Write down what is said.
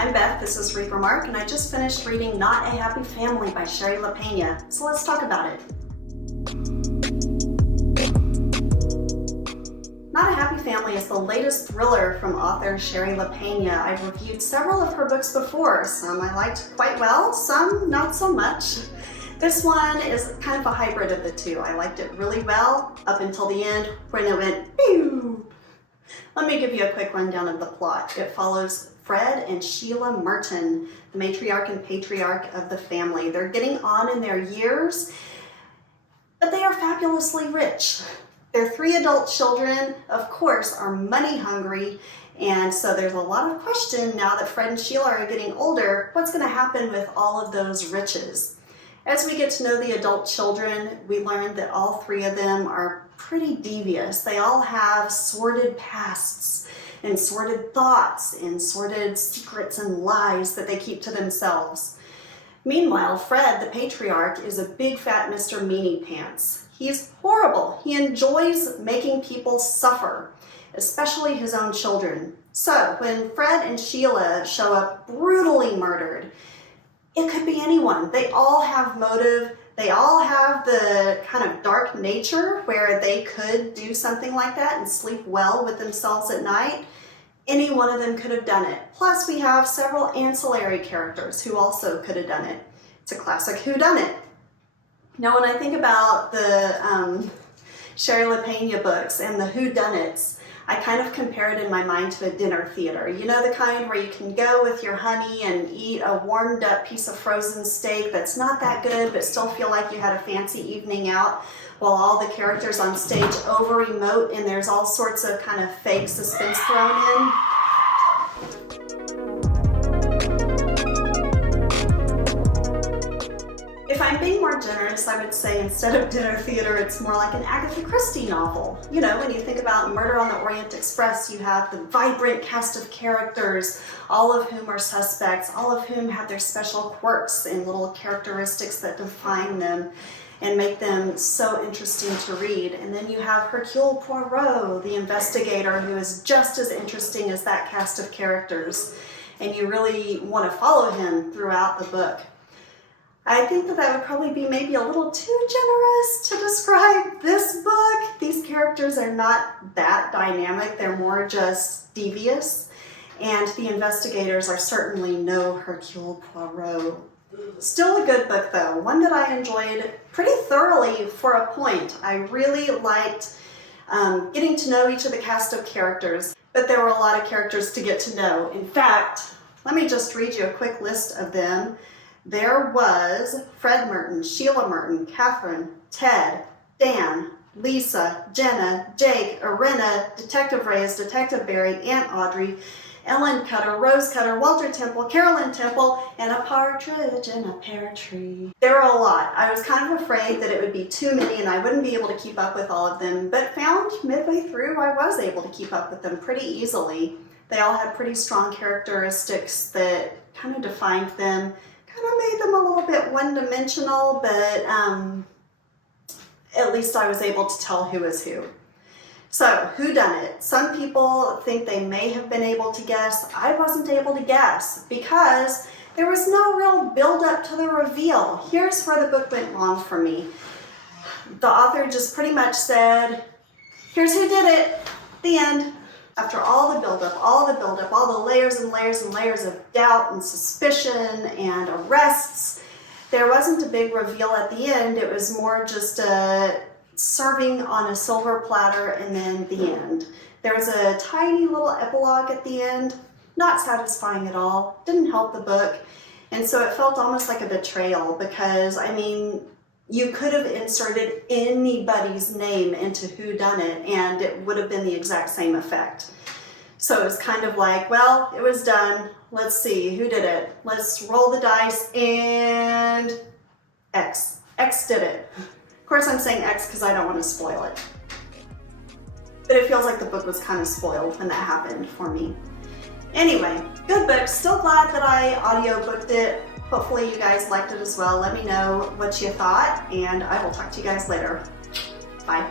I'm Beth, this is Remark, and I just finished reading Not a Happy Family by Shari Lapena, so let's talk about it. Not a Happy Family is the latest thriller from author Shari Lapena. I've reviewed several of her books before. Some I liked quite well, some not so much. This one is kind of a hybrid of the two. I liked it really well up until the end when it went pew. Let me give you a quick rundown of the plot. It follows Fred and Sheila Merton, the matriarch and patriarch of the family. They're getting on in their years, but they are fabulously rich. Their 3 adult children, of course, are money hungry, and so there's a lot of question now that Fred and Sheila are getting older, what's going to happen with all of those riches? As we get to know the adult children, we learn that all 3 of them are pretty devious. They all have sordid pasts and sordid thoughts and sordid secrets and lies that they keep to themselves. Meanwhile, Fred, the patriarch, is a big fat Mr. Meanie Pants. He's horrible. He enjoys making people suffer, especially his own children. So when Fred and Sheila show up brutally murdered, it could be anyone. They all have motive. They all have the kind of dark nature where they could do something like that and sleep well with themselves at night. Any one of them could have done it. Plus, we have several ancillary characters who also could have done it. It's a classic whodunit. Now, when I think about the Shari Lapena books and the whodunits, I kind of compare it in my mind to a dinner theater. You know, the kind where you can go with your honey and eat a warmed up piece of frozen steak that's not that good, but still feel like you had a fancy evening out, while all the characters on stage over-emote and there's all sorts of kind of fake suspense thrown in. If I'm being more generous, I would say instead of dinner theater, it's more like an Agatha Christie novel. You know, when you think about Murder on the Orient Express, you have the vibrant cast of characters, all of whom are suspects, all of whom have their special quirks and little characteristics that define them and make them so interesting to read. And then you have Hercule Poirot, the investigator, who is just as interesting as that cast of characters. And you really want to follow him throughout the book. I think that would probably be maybe a little too generous to describe this book. These characters are not that dynamic. They're more just devious. And the investigators are certainly no Hercule Poirot. Still a good book though, one that I enjoyed pretty thoroughly for a point. I really liked getting to know each of the cast of characters, but there were a lot of characters to get to know. In fact, let me just read you a quick list of them. There was Fred Merton, Sheila Merton, Catherine, Ted, Dan, Lisa, Jenna, Jake, Irena, Detective Reyes, Detective Barry, Aunt Audrey, Ellen Cutter, Rose Cutter, Walter Temple, Carolyn Temple, and a partridge in a pear tree. There were a lot. I was kind of afraid that it would be too many and I wouldn't be able to keep up with all of them, but found midway through I was able to keep up with them pretty easily. They all had pretty strong characteristics that kind of defined them, kind of made them a little bit one-dimensional, but at least I was able to tell who was who. So, whodunit? Some people think they may have been able to guess. I wasn't able to guess because there was no real build-up to the reveal. Here's where the book went wrong for me. The author just pretty much said, here's who did it, the end. After all the buildup, all the layers and layers and layers of doubt and suspicion and arrests, there wasn't a big reveal at the end. It was more just a serving on a silver platter and then the end. There was a tiny little epilogue at the end, not satisfying at all, didn't help the book, and so it felt almost like a betrayal because, I mean, you could have inserted anybody's name into whodunit and it would have been the exact same effect. So it was kind of like, well, it was done. Let's see, who did it? Let's roll the dice and X. X did it. Of course I'm saying X because I don't want to spoil it. But it feels like the book was kind of spoiled when that happened for me. Anyway, good book. Still glad that I audiobooked it. Hopefully you guys liked it as well. Let me know what you thought, and I will talk to you guys later. Bye.